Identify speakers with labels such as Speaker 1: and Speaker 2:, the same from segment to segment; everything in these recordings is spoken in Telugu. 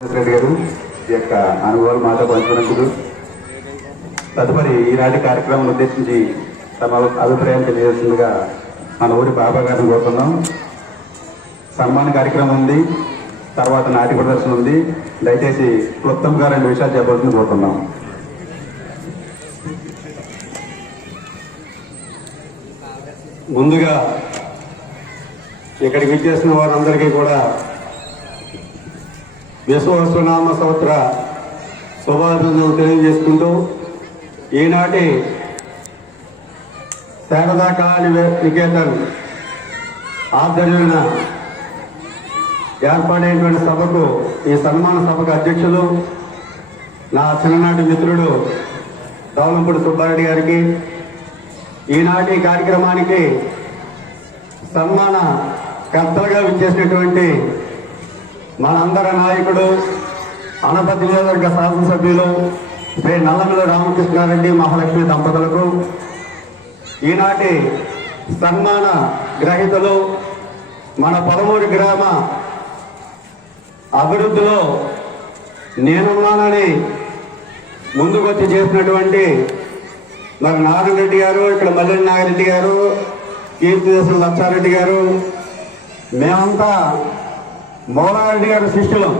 Speaker 1: రెడ్డి గారు ఈ యొక్క అనుభవాలు మాతో పంచుకున్నందుకు తదుపరి ఈనాటి కార్యక్రమం ఉద్దేశించి తమ అభిప్రాయం తెలియజేస్తుందిగా మన ఊరి బాబా గారిని కోరుతున్నాం సన్మాన కార్యక్రమం ఉంది తర్వాత నాటి ప్రదర్శన ఉంది. దయచేసి క్లుప్తంగా రెండు విషయాలు చెప్పాల్సింది కోరుతున్నాం
Speaker 2: ముందుగా ఇక్కడికి విచ్చేసిన వారందరికీ కూడా విశ్వవస్తునామ సంవత్సర శుభాభివృద్ధులు తెలియజేసుకుంటూ ఈనాటి శారదా కాళీ నికేతన్ ఆధ్వర్యమైన ఏర్పాటైనటువంటి సభకు ఈ సన్మాన సభకు అధ్యక్షులు నా చిన్ననాటి మిత్రుడు దౌలంపూడి సుబ్బారెడ్డి గారికి ఈనాటి కార్యక్రమానికి సన్మాన కర్తలుగా విచ్చేసినటువంటి మనందరి నాయకుడు అనపతి నియోజకవర్గ శాసనసభ్యులు శ్రీ నల్లమల రామకృష్ణారెడ్డి మహాలక్ష్మి దంపతులకు ఈనాటి సన్మాన గ్రహీతలు మన పదమూడు గ్రామ అభివృద్ధిలో నేనున్నానని ముందుకొచ్చి చేసినటువంటి మరి నారాయణ రెడ్డి గారు ఇక్కడ మల్లెడి నాగిరెడ్డి గారు కీర్తిదేశం లచ్చారెడ్డి గారు మేమంతా మౌలారెడ్డి గారి శిష్యులం.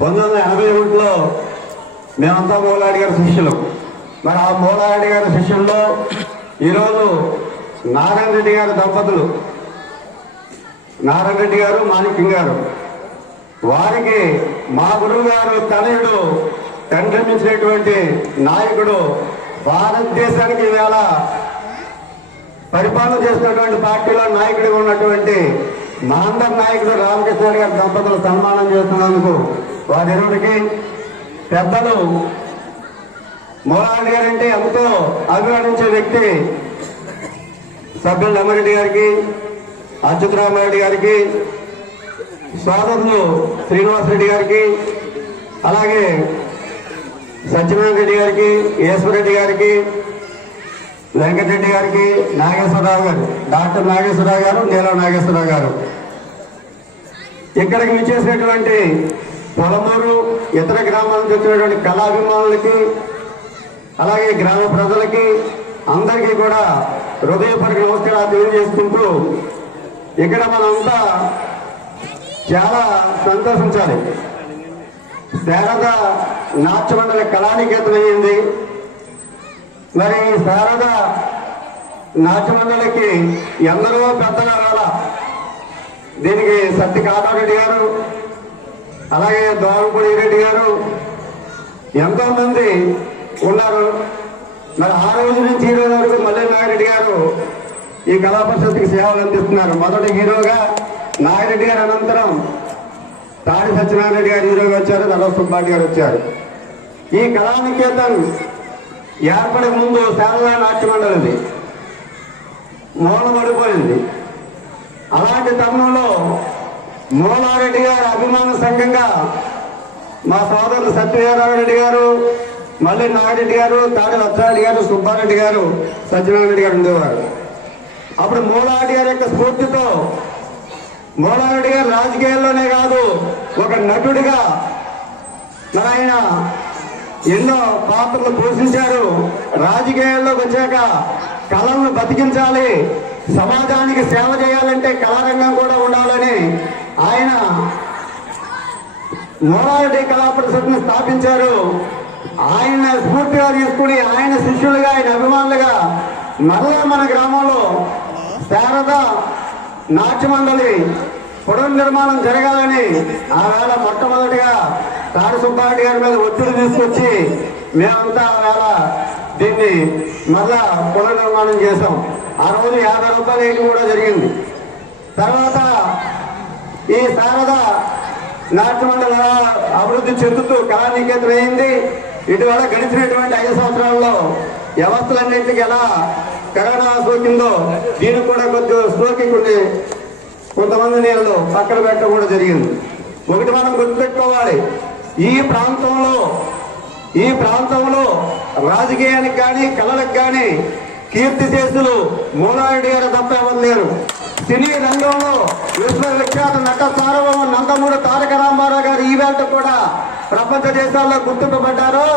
Speaker 2: పంతొమ్మిది వందల ఎనభై ఒకటిలో మేమంతా మౌలారెడ్డి గారి శిష్యులం. మరి ఆ మౌలారెడ్డి గారి శిష్యుల్లో ఈరోజు నారాయణ రెడ్డి గారి దంపతులు. నారాయణ రెడ్డి గారు మాణిక్యం గారు. వారికి మా గురువు గారు తనయుడు తండ్రిమించినటువంటి నాయకుడు భారతదేశానికి ఈవేళ పరిపాలన చేసినటువంటి పార్టీలో నాయకుడిగా ఉన్నటువంటి మహందర్ నాయకుడు రామకృష్ణ గారి దంపతులు సన్మానం చేస్తున్నందుకు వారిరువురికి పెద్దలు మోరారెడ్డి గారు అంటే ఎంతో అభిమానించే వ్యక్తి సభ్యులు అమ్మారెడ్డి గారికి అచ్యుతరామారెడ్డి గారికి సోదరులు శ్రీనివాసరెడ్డి గారికి అలాగే సత్యనారాయణ రెడ్డి గారికి ఈశ్వరెడ్డి గారికి వెంకటరెడ్డి గారికి నాగేశ్వరరావు గారు డాక్టర్ నాగేశ్వరరావు గారు నీలం నాగేశ్వరరావు గారు. ఇక్కడికి విచ్చేసినటువంటి పొలమూరు ఇతర గ్రామాల నుంచి వచ్చినటువంటి కళాభిమానులకి అలాగే గ్రామ ప్రజలకి అందరికీ కూడా హృదయపూర్వక నమస్కారాలు తెలియజేసుకుంటూ ఇక్కడ మనంతా చాలా సంతోషించాలి. శారద నాట్యమండలి కళానికేతమైంది అయ్యింది. మరి ఈ శారద నాట్యమండలికి ఎందరో పెద్దగా రాలా? దీనికి సత్తి కామారెడ్డి గారు అలాగే దోమపూడి రెడ్డి గారు ఎంతో మంది ఉన్నారు. మరి ఆ రోజు నుంచి ఈ రోజు వరకు మల్లె నాగిరెడ్డి గారు ఈ కళా పరిషత్కి సేవలు అందిస్తున్నారు. మొదటి హీరోగా నాగిరెడ్డి గారు అనంతరం తాడి సత్యనారాయణ గారు హీరోగా వచ్చారు నల్ల సుబ్బాటి గారు వచ్చారు. ఈ కళానికేతన్ ఏర్పడే ముందు శారదా నాట్య మండలిది మౌనం పడిపోయింది అలాంటి తరుణంలో మూలారెడ్డి గారి అభిమాన సంఘంగా మా సోదరులు సత్యనారాయణ రెడ్డి గారు మళ్ళీ నాగిరెడ్డి గారు తాడి లచ్చారెడ్డి గారు సుబ్బారెడ్డి గారు సత్యనారాయణ రెడ్డి గారు ఉండేవారు. అప్పుడు మూలారెడ్డి గారి యొక్క స్ఫూర్తితో మూలారెడ్డి గారు రాజకీయాల్లోనే కాదు ఒక నటుడిగా మరి ఆయన ఎన్నో పాత్రలు పోషించారు. రాజకీయాల్లోకి వచ్చాక కళలను బతికించాలి. సమాజానికి సేవ చేయాలంటే కళారంగం కూడా ఉండాలని ఆయన మోరారెడ్డి కళా పరిషత్ని స్థాపించారు. ఆయన స్ఫూర్తిగా తీసుకుని ఆయన శిష్యులుగా ఆయన అభిమానులుగా మరలా మన గ్రామంలో శారద నాట్య మండలి పునర్నిర్మాణం జరగాలని ఆవేళ మొట్టమొదటిగా తాడి సుబ్బారెడ్డి గారి మీద ఒత్తిడి తీసుకొచ్చి మేమంతా ఆవేళ దీన్ని మరలా పునర్నిర్మాణం చేశాం. ఆ రోజు యాభై రూపాయలు వేయడం కూడా జరిగింది. తర్వాత ఈ శారద నాట్య అభివృద్ధి చెందుతూ కళానికేతనం అయింది. ఇటీవల గడిచినటువంటి ఐదు సంవత్సరాల్లో వ్యవస్థలన్నింటికి ఎలా కరోనా సోకిందో దీనికి కూడా కొద్దిగా సోకి కొన్ని కొంతమంది నీళ్ళు పక్కన పెట్టడం కూడా జరిగింది. ఒకటి మనం గుర్తుపెట్టుకోవాలి. ఈ ప్రాంతంలో ఈ ప్రాంతంలో రాజకీయానికి కానీ కళలకు కానీ కీర్తి చేసులు మూలారెడ్డి గారు తప్ప ఎవరు లేరు. సినీ రంగంలో విశ్వవిఖ్యాత నట సార్వభౌమ నందమూరి తారక రామారావు గారు ఈవేళ కూడా ప్రపంచ దేశాల్లో గుర్తింపబడ్డారు.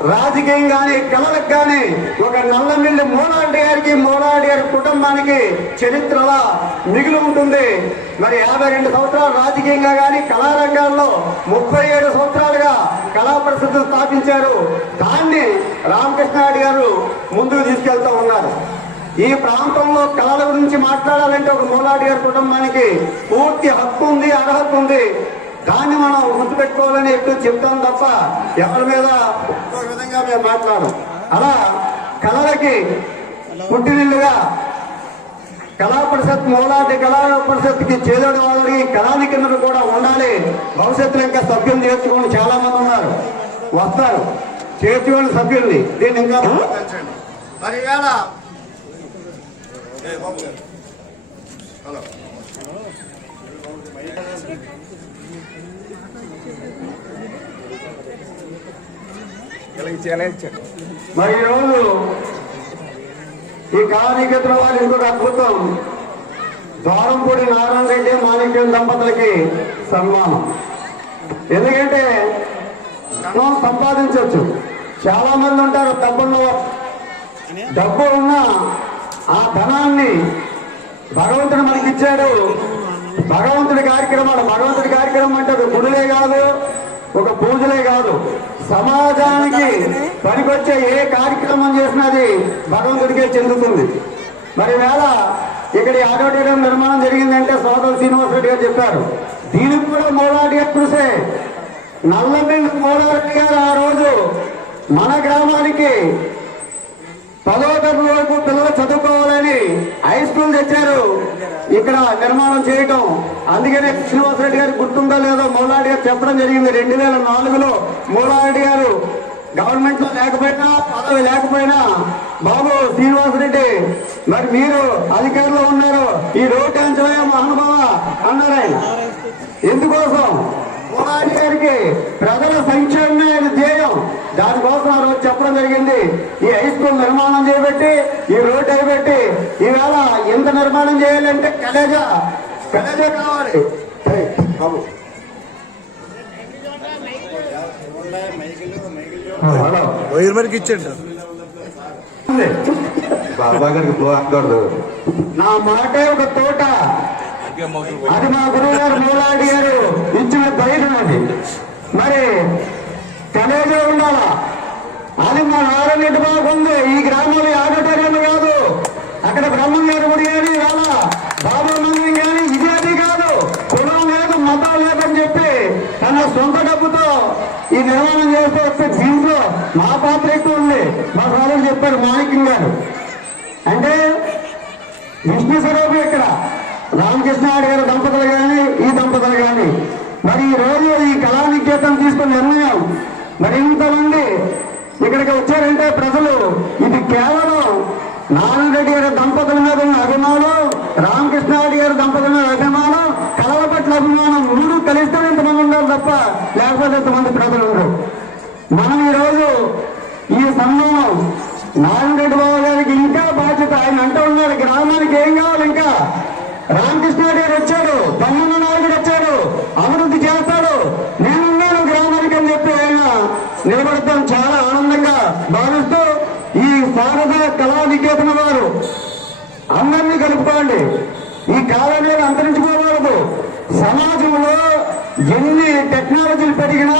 Speaker 2: రాజకీయం కానీ కళలకు కానీ ఒక నల్లమిల్లి మూలారెడ్డి గారికి మూలారెడ్డి గారి కుటుంబానికి చరిత్రలా మిగిలి ఉంటుంది. మరి యాభై రెండు సంవత్సరాలు రాజకీయంగా కానీ కళారంగాల్లో ముప్పై ఏడు సంవత్సరాలుగా కళా పరిస్థితులు స్థాపించారు. దాన్ని రామకృష్ణారెడ్డి గారు ముందుకు తీసుకెళ్తూ ఉన్నారు. ఈ ప్రాంతంలో కళల గురించి మాట్లాడాలంటే ఒక మూలాడి గారి కుటుంబానికి పూర్తి హక్కు ఉంది అర్హత ఉంది. దాన్ని మనం గుర్తుపెట్టుకోవాలని ఎప్పుడు చెప్తాం తప్ప ఎవరి మీద విధంగా మేము మాట్లాడం అలా కళలకి పుట్టినిల్లుగా కళా పరిషత్ మూలాటి కళా పరిషత్కి చేదోడు వాళ్ళకి కళాని కింద కూడా ఉండాలి? భవిష్యత్తులో ఇంకా సభ్యులు చేర్చుకొని చాలా మంది ఉన్నారు. వస్తారు. చేర్చుకోని సభ్యుల్ని. దీన్ని ఇంకా. మరి ఇవాళ మరి ఈరోజు ఈ కాలనీకెత్తుల వారి ఇంకొక అద్భుతం. ద్వారంపూడి నారాయణ రెడ్డి మాణిక్యం దంపతులకి సన్మానం. ఎందుకంటే ధనం సంపాదించవచ్చు చాలా మంది ఉంటారు డబ్బుల్లో డబ్బు ఉన్న ఆ ధనాన్ని భగవంతుడు మనకి ఇచ్చాడు భగవంతుడి కార్యక్రమాలు భగవంతుడి కార్యక్రమం అంటే ఒక గుడులే కాదు ఒక పూజలే కాదు. సమాజానికి పనికొచ్చే ఏ కార్యక్రమం చేసినది భగవంతుడికే చెందుతుంది. మరి వేళ ఇక్కడ ఈ ఆడిటోరియం నిర్మాణం జరిగిందంటే సోదరు శ్రీనివాస్ రెడ్డి గారు చెప్పారు. దీనికి కూడా మూలాడి కృషే. నల్లమిల్లి మూలారెడ్డి గారు ఆ రోజు మన గ్రామానికి పదో తరగతి వరకు పిల్లలు చదువుకోవాలని హై స్కూల్ తెచ్చారు. ఇక్కడ నిర్మాణం చేయటం. అందుకనే శ్రీనివాసరెడ్డి గారు గుర్తుందో లేదో మూలారెడ్డి గారు చెప్పడం జరిగింది. రెండు వేల నాలుగులో మూలారెడ్డి గారు గవర్నమెంట్లో లేకపోయినా పదవి లేకపోయినా బాబు శ్రీనివాసరెడ్డి మరి మీరు అధికారంలో ఉన్నారు ఈ రోడ్డు అంచనా మహానుభావ అన్నారు ఆయన. ఎందుకోసం? మూలారెడ్డి గారికి ప్రజల సంక్షేమమే ధ్యేయం. దానికోసం ఆ రోజు చెప్పడం జరిగింది. ఈ హై స్కూల్ నిర్మాణం చేయబెట్టి ఈ రోడ్డు అయిపెట్టి ఈవేళ ఎంత నిర్మాణం చేయాలంటే కలేజా కలేజా కావాలి. ఏయ్, బాబు. హలో.
Speaker 3: వైర్ మరికి ఇచ్చండి
Speaker 2: ఉంది.
Speaker 1: బాబా గారికి ఫ్లో అనకూడదు
Speaker 2: నా మాటే ఒక తోట. అది మా గురువు గారు మూలాడి గారు ఇచ్చిన ధైర్యం అది. మరి కలేజీ ఉండాలా? అది మా ఆరోగ్యం బాగుంది ఈ గ్రామంలో ఆడటం కాదు. అక్కడ బ్రహ్మం గారు గుడి కానీ రాలా బాబా మందిరం కానీ ఇది అది కాదు. కులం లేదు మతం లేదని చెప్పి తన సొంత డబ్బుతో ఈ నిర్మాణం చేస్తే వస్తే దీంట్లో మా పాత్ర ఎక్కువ ఉంది. మా ఫాదర్ చెప్పారు మాణిక్యం గారు. అంటే విష్ణు స్వరూపం ఇక్కడ. రామకృష్ణ గారి దంపతులు కానీ ఈ దంపతులు కానీ మరి ఈ రోజు ఈ కళానికేతం తీసుకున్న నిర్ణయం మరి ఇంతమంది ఇక్కడికి వచ్చారంటే ప్రజలు ఇది కేవలం నారాయణరెడ్డి గారి దంపతుల మీద ఉన్న అభిమానం రామకృష్ణారెడ్డి గారి దంపతుల మీద అభిమానం కళల పట్ల అభిమానం మూడు కలిస్తే ఇంతమంది ఉండాలి తప్ప లేకపోతే ఇంతమంది ప్రజలు ఉండరు. మనం ఈరోజు ఈ సంఘం నారాయణరెడ్డి బాబు గారికి ఇంకా బాధ్యత. ఆయన అంటూ ఉన్నారు గ్రామానికి ఏం కావాలి ఇంకా? రామకృష్ణారెడ్డి గారు వచ్చాడు తమ్మున్న నాయకుడు వచ్చాడు అభివృద్ధి చేస్తాడు నేనున్నాను గ్రామానికి అని చెప్పి ఆయన నిలబడతాం చాలా ఆనందంగా భావిస్తూ ఈ శారద కళా నికేతన వారు అందరినీ కలుపుకోండి. ఈ కాలంలో అంతరించుకోకూడదు సమాజంలో ఎన్ని టెక్నాలజీలు పెరిగినా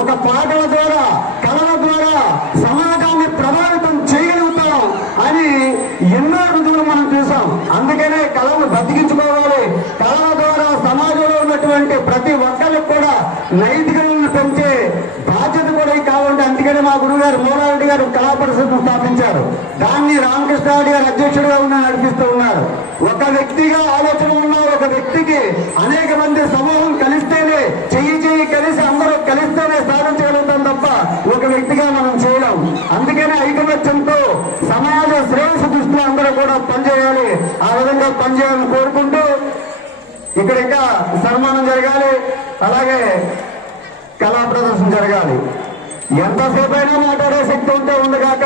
Speaker 2: ఒక పాటల ద్వారా కళల ద్వారా సమాజాన్ని ప్రభావితం చేయగలుగుతాం అని ఎన్నో రుజువులు మనం చూసాం అందుకనే కళను బతికించుకోవాలి. కళల ద్వారా సమాజంలో ఉన్నటువంటి ప్రతి ఒక్కరికి కూడా నైతిక పెంచే బాధ్యత కూడా ఈ కావాలంటే అందుకనే మా గురువు గారు మూలారెడ్డి గారు కళా పరిషత్ను స్థాపించారు. దాన్ని రామకృష్ణారెడ్డి గారు అధ్యక్షుడిగా ఉన్న నడిపిస్తూ ఉన్నారు. ఒక వ్యక్తిగా ఆలోచన ఉన్న ఒక వ్యక్తికి అనేక మంది సమూహం కలిస్తేనే చెయ్యి చెయ్యి కలిసి అందరూ కలిస్తేనే సాధించగలుగుతాం తప్ప ఒక వ్యక్తిగా మనం చేయలేం. అందుకనే ఐకమత్యంతో సమాజ శ్రేయస్సు దృష్టిలో అందరూ కూడా పనిచేయాలి. ఆ విధంగా పనిచేయాలని కోరుకుంటూ ఇక్కడ ఇంకా సన్మానం జరగాలి. అలాగే కళా ప్రదర్శన జరగాలి. ఎంతసేపు అయినా మాట్లాడే శక్తి ఉంటే ఉంది కాక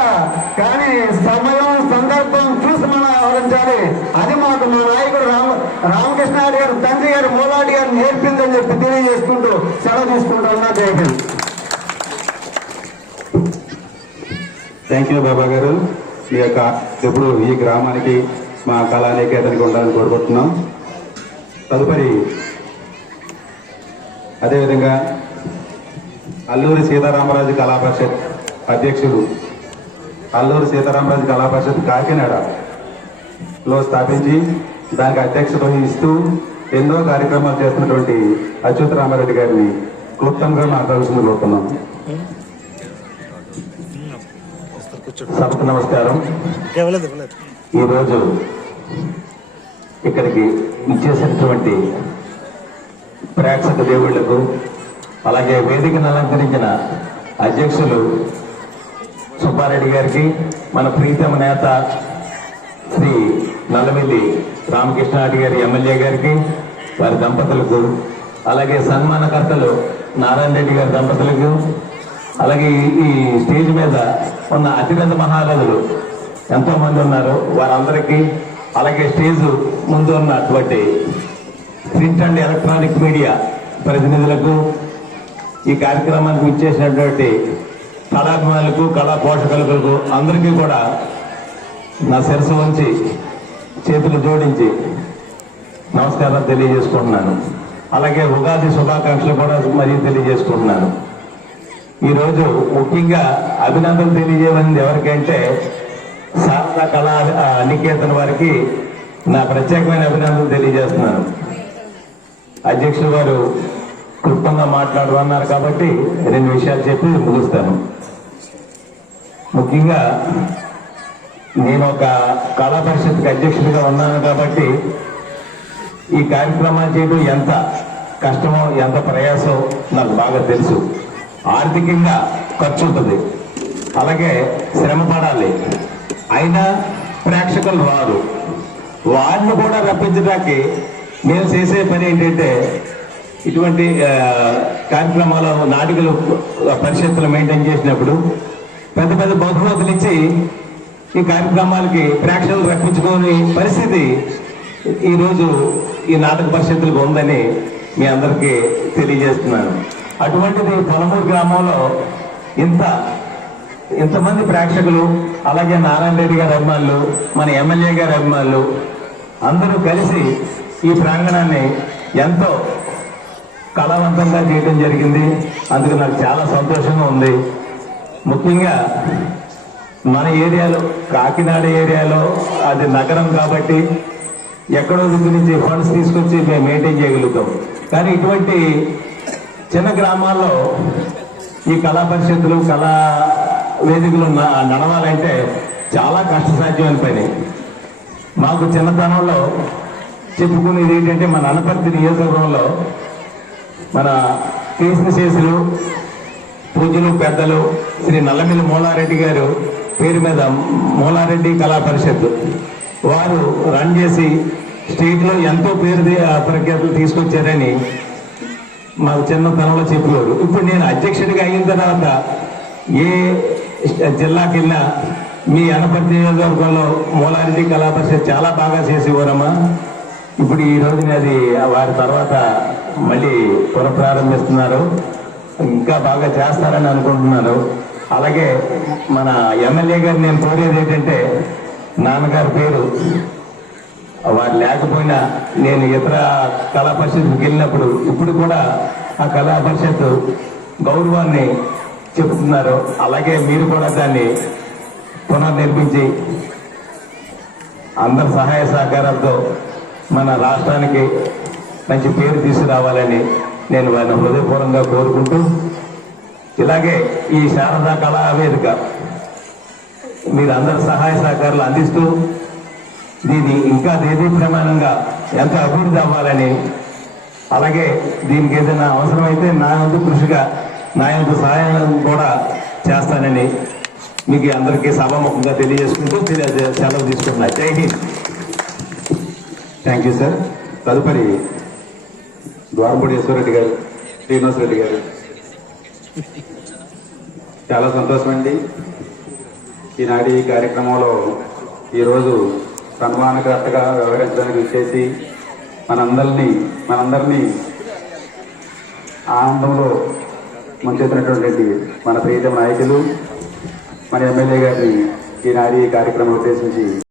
Speaker 2: కానీ సమయం సందర్భం చూసి మనం ఆవరించాలి అది మాకు మా నాయకుడు రామ రామకృష్ణారెడ్డి గారు తండ్రి గారు మూలాడి గారు నేర్పిందని చెప్పి తెలియజేసుకుంటూ సెలవు తీసుకుంటూ ఉన్నా.
Speaker 1: థ్యాంక్ యూ బాబా గారు. ఈ యొక్క ఎప్పుడు ఈ గ్రామానికి మా కళానికేతనికి ఉండాలని కోరుకుంటున్నాం. తదుపరి అదేవిధంగా అల్లూరి సీతారామరాజు కళా పరిషత్ అధ్యక్షుడు. అల్లూరి సీతారామరాజు కళా పరిషత్ కాకినాడలో స్థాపించి దానికి అధ్యక్షత వహిస్తూ ఎన్నో కార్యక్రమాలు చేస్తున్నటువంటి అచ్యుత రామారెడ్డి గారిని క్లుప్తంగా మాట్లాడుతుంది కోరుతున్నాం సభకు నమస్కారం. ఈరోజు ఇక్కడికి ఇచ్చేసినటువంటి ప్రేక్షక దేవుళ్ళకు అలాగే వేదికను అలంకరించిన అధ్యక్షులు సుబ్బారెడ్డి గారికి మన ప్రీతమ నేత శ్రీ నల్లమిల్లి రామకృష్ణారెడ్డి గారి ఎమ్మెల్యే గారికి వారి దంపతులకు అలాగే సన్మానకర్తలు నారాయణ రెడ్డి గారి దంపతులకు అలాగే ఈ- స్టేజ్ మీద ఉన్న అతిపెద్ద మహారాజులు ఎంతో మంది ఉన్నారు వారందరికీ అలాగే స్టేజ్ ముందు ఉన్నటువంటి ప్రింట్ అండ్ ఎలక్ట్రానిక్ మీడియా ప్రతినిధులకు ఈ కార్యక్రమానికి ఇచ్చేసినటువంటి కళాభిమానులకు కళా పోషకులకు అందరికీ కూడా నా శిరసు ఉంచి చేతులు జోడించి నమస్కారం తెలియజేసుకుంటున్నాను. అలాగే ఉగాది శుభాకాంక్షలు కూడా మరీ తెలియజేసుకుంటున్నాను. ఈరోజు ముఖ్యంగా అభినందనలు తెలియజేయమని ఎవరికంటే శారద కళా నికేతన్ వారికి నా ప్రత్యేకమైన అభినందనలు తెలియజేస్తున్నాను. అధ్యక్షుడు గారు క్లుప్తంగా మాట్లాడమన్నారు కాబట్టి రెండు విషయాలు చెప్పి ముగిస్తాను. ముఖ్యంగా నేను ఒక కళా పరిషత్కి అధ్యక్షుడిగా ఉన్నాను కాబట్టి ఈ కార్యక్రమాలు చేయడం ఎంత కష్టమో ఎంత ప్రయాసో నాకు బాగా తెలుసు. ఆర్థికంగా ఖర్చు ఉంటుంది. అలాగే శ్రమ పడాలి. అయినా ప్రేక్షకులు రారు. వారిని కూడా రప్పించడానికి నేను చేసే పని ఏంటంటే ఇటువంటి కార్యక్రమాలు నాటికలు పరిషత్తులు మెయింటైన్ చేసినప్పుడు పెద్ద పెద్ద బహుమతులు ఇచ్చి ఈ కార్యక్రమాలకి ప్రేక్షకులు రప్పించుకోని పరిస్థితి ఈరోజు ఈ నాటక పరిషత్తులకు ఉందని మీ అందరికీ తెలియజేస్తున్నాను. అటువంటిది పొలమూరు గ్రామంలో ఇంత ఇంతమంది ప్రేక్షకులు అలాగే నారాయణ రెడ్డి గారి అభిమానులు మన ఎమ్మెల్యే గారి అభిమానులు అందరూ కలిసి ఈ ప్రాంగణాన్ని ఎంతో కళావంతంగా చేయడం జరిగింది. అందుకు నాకు చాలా సంతోషంగా ఉంది. ముఖ్యంగా మన ఏరియాలో కాకినాడ ఏరియాలో అది నగరం కాబట్టి ఎక్కడో దగ్గర నుంచి ఫండ్స్ తీసుకొచ్చి మేము మెయింటైన్ చేయగలుగుతాం. కానీ ఇటువంటి చిన్న గ్రామాల్లో ఈ కళా పరిషత్తులు కళా వేదికలు నడవాలంటే చాలా కష్టసాధ్యమైన పని మాకు చిన్నతనంలో చెప్పుకునేది ఏంటంటే మన అనపర్తి నియోజకవర్గంలో మన కీర్తిశేషులు పూజలు పెద్దలు శ్రీ నల్లమిల్లి మూలారెడ్డి గారు పేరు మీద మూలారెడ్డి కళా పరిషత్. వారు రన్ చేసి స్టేట్లో ఎంతో పేరు ప్రఖ్యాతులు తీసుకొచ్చారని మాకు చిన్నతనంలో చెప్పేవారు ఇప్పుడు నేను అధ్యక్షుడిగా అయిన తర్వాత ఏ జిల్లాకి వెళ్ళినా మీ అనపర్తి నియోజకవర్గంలో మూలారెడ్డి కళా పరిషత్ చాలా బాగా చేసేవారమ్మా. ఇప్పుడు ఈ రోజున అది వారి తర్వాత మళ్ళీ పునఃప్రారంభిస్తున్నారు ఇంకా బాగా చేస్తారని అనుకుంటున్నారు. అలాగే మన ఎమ్మెల్యే గారు నేను కోరేది ఏంటంటే నాన్నగారి పేరు వారు లేకపోయినా నేను ఇతర కళా పరిషత్కి వెళ్ళినప్పుడు ఇప్పుడు కూడా ఆ కళా పరిషత్ గౌరవాన్ని చెబుతున్నారు అలాగే మీరు కూడా దాన్ని పునర్నిర్మించి అందరి సహాయ సహకారాలతో మన రాష్ట్రానికి మంచి పేరు తీసుకురావాలని నేను వారిని హృదయపూర్వకంగా కోరుకుంటూ ఇలాగే ఈ శారదా కళావేదిక మీరు అందరి సహాయ సహకారాలు అందిస్తూ దీన్ని ఇంకా దేదీ ప్రమాణంగా ఎంత అభివృద్ధి అవ్వాలని అలాగే దీనికి ఏదైనా అవసరమైతే నా వంతు కృషిగా నా యొక్క సహాయం కూడా చేస్తానని మీకు అందరికీ సభాముఖంగా తెలియజేసుకుంటూ తెలియ- సెలవు తీసుకుంటున్నా. జై హింద్. థ్యాంక్ యూ సార్ తదుపరి ద్వారపూడి యశ్వరెడ్డి గారు శ్రీనివాస్ రెడ్డి గారు.
Speaker 4: చాలా సంతోషం అండి ఈనాటి ఈ కార్యక్రమంలో ఈరోజు సన్మానకర్తగా వ్యవహరించడానికి వచ్చేసి మనందరినీ మనందరినీ ఆనందంలో ముంచెత్తినటువంటి మన ప్రీతమ నాయకులు మన ఎమ్మెల్యే గారిని ఈనాటి ఈ కార్యక్రమం ఉద్దేశించి